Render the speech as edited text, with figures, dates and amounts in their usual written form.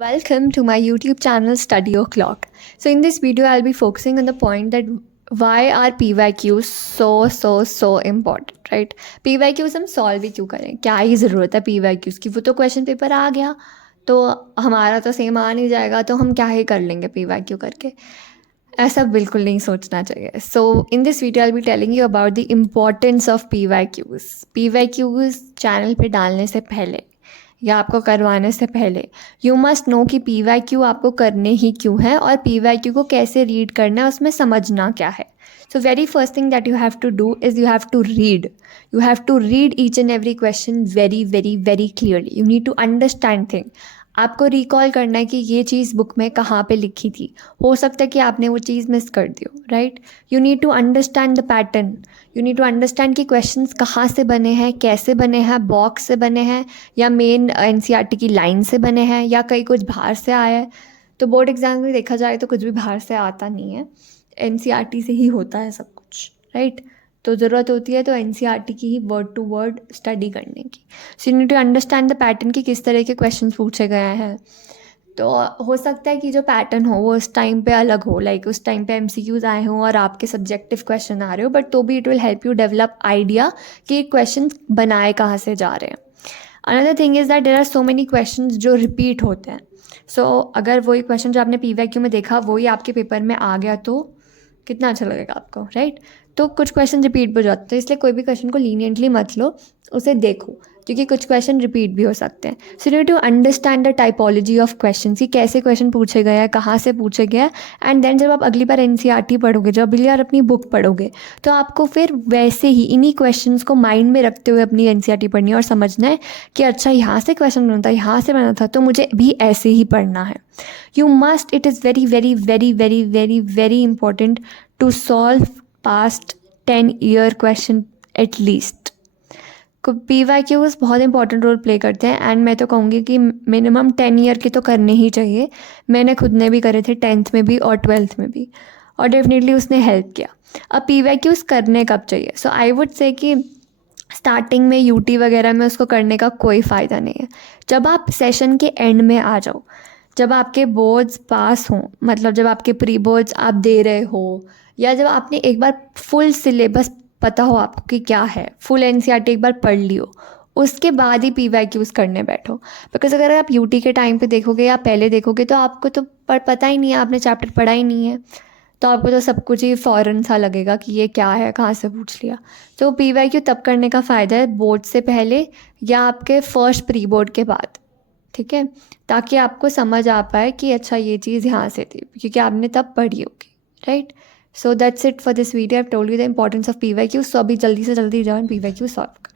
Welcome to my YouTube channel Study O'Clock. So in this video I'll be focusing on the point that why are PYQs so important, right? PYQs हम solve भी क्यों करें, क्या ही ज़रूरत है PYQs की? वो तो क्वेश्चन पेपर आ गया तो हमारा तो सेम आ नहीं जाएगा, तो हम क्या ही कर लेंगे PYQ करके? ऐसा बिल्कुल नहीं सोचना चाहिए. So in this video I be telling you about the importance of PYQs channel पे डालने से पहले या आपको करवाने से पहले यू मस्ट नो कि PYQ आपको करने ही क्यों है और PYQ को कैसे रीड करना है, उसमें समझना क्या है. So very first thing that you have to do is you have to read. You have to read each and every question very clearly. You need to understand thing. आपको recall करना है कि ये चीज़ बुक में कहाँ पे लिखी थी. हो सकता है कि आपने वो चीज़ मिस कर दी हो, right. You need to understand the pattern. You need to understand कि क्वेश्चंस कहाँ से बने हैं, कैसे बने हैं, बॉक्स से बने हैं या मेन NCERT की लाइन से बने हैं या कहीं कुछ बाहर से आया है. तो बोर्ड एग्जाम में देखा जाए तो कुछ भी बाहर से आता नहीं है, NCERT से ही होता है सब कुछ, राइट. तो ज़रूरत होती है तो NCERT की ही वर्ड टू वर्ड स्टडी करने की. So you need to understand the pattern कि किस तरह के क्वेश्चन पूछे गए हैं. तो हो सकता है कि जो पैटर्न हो वो उस टाइम पे अलग हो, लाइक उस टाइम पे MCQs आए हों और आपके सब्जेक्टिव क्वेश्चन आ रहे हो, बट तो भी it will help you develop idea कि क्वेश्चन बनाए कहाँ से जा रहे हैं. Another thing is that there are so many question जो रिपीट होते हैं. सो अगर वही क्वेश्चन जो आपने PYQ में देखा वही आपके पेपर में आ गया तो कितना अच्छा लगेगा आपको, राइट. तो कुछ क्वेश्चन रिपीट भी हो जाते हैं, तो इसलिए कोई भी क्वेश्चन को लीनियंटली मत लो, उसे देखो, क्योंकि कुछ क्वेश्चन रिपीट भी हो सकते हैं. So you need to understand the typology of question कि कैसे क्वेश्चन पूछे गए हैं, कहाँ से पूछे गए हैं. एंड देन जब आप अगली बार NCERT पढ़ोगे, जब अगली बार अपनी बुक पढ़ोगे, तो आपको फिर वैसे ही इन्हीं क्वेश्चंस को माइंड में रखते हुए अपनी NCERT पढ़नी है और समझना है कि अच्छा यहाँ से क्वेश्चन बना था, यहाँ से बना था, तो मुझे भी ऐसे ही पढ़ना है. You must, it is very important to solve past 10-year question at least. PYQs बहुत इंपॉर्टेंट रोल प्ले करते हैं एंड मैं तो कहूँगी कि मिनिमम 10 year के तो करने ही चाहिए. मैंने खुद ने भी करे थे 10th में भी और 12th में भी, और डेफिनेटली उसने हेल्प किया. अब PYQs करने कब चाहिए? सो आई वुड से कि स्टार्टिंग में UT वगैरह में उसको करने का कोई फ़ायदा नहीं है. जब आप सेशन के एंड में आ जाओ, जब आपके बोर्ड्स पास हों, मतलब जब आपके प्री बोर्ड्स आप दे रहे हो, या जब आपने एक बार फुल सिलेबस पता हो आपको कि क्या है, फुल NCERT एक बार पढ़ लियो, उसके बाद ही PYQs करने बैठो. बिकॉज अगर आप UT के टाइम पे देखोगे या पहले देखोगे तो आपको तो पता ही नहीं है, आपने चैप्टर पढ़ा ही नहीं है, तो आपको तो सब कुछ ही फ़ौरन सा लगेगा कि ये क्या है, कहाँ से पूछ लिया. तो PYQ तब करने का फ़ायदा है बोर्ड से पहले या आपके फर्स्ट प्री बोर्ड के बाद, ठीक है, ताकि आपको समझ आ पाए कि अच्छा ये चीज़ यहाँ से थी, क्योंकि आपने तब पढ़ी होगी, right. So that's it for this video. I told you the importance of PYQ. सो अभी जल्दी से जल्दी जाओ PYQ सॉल्व करो.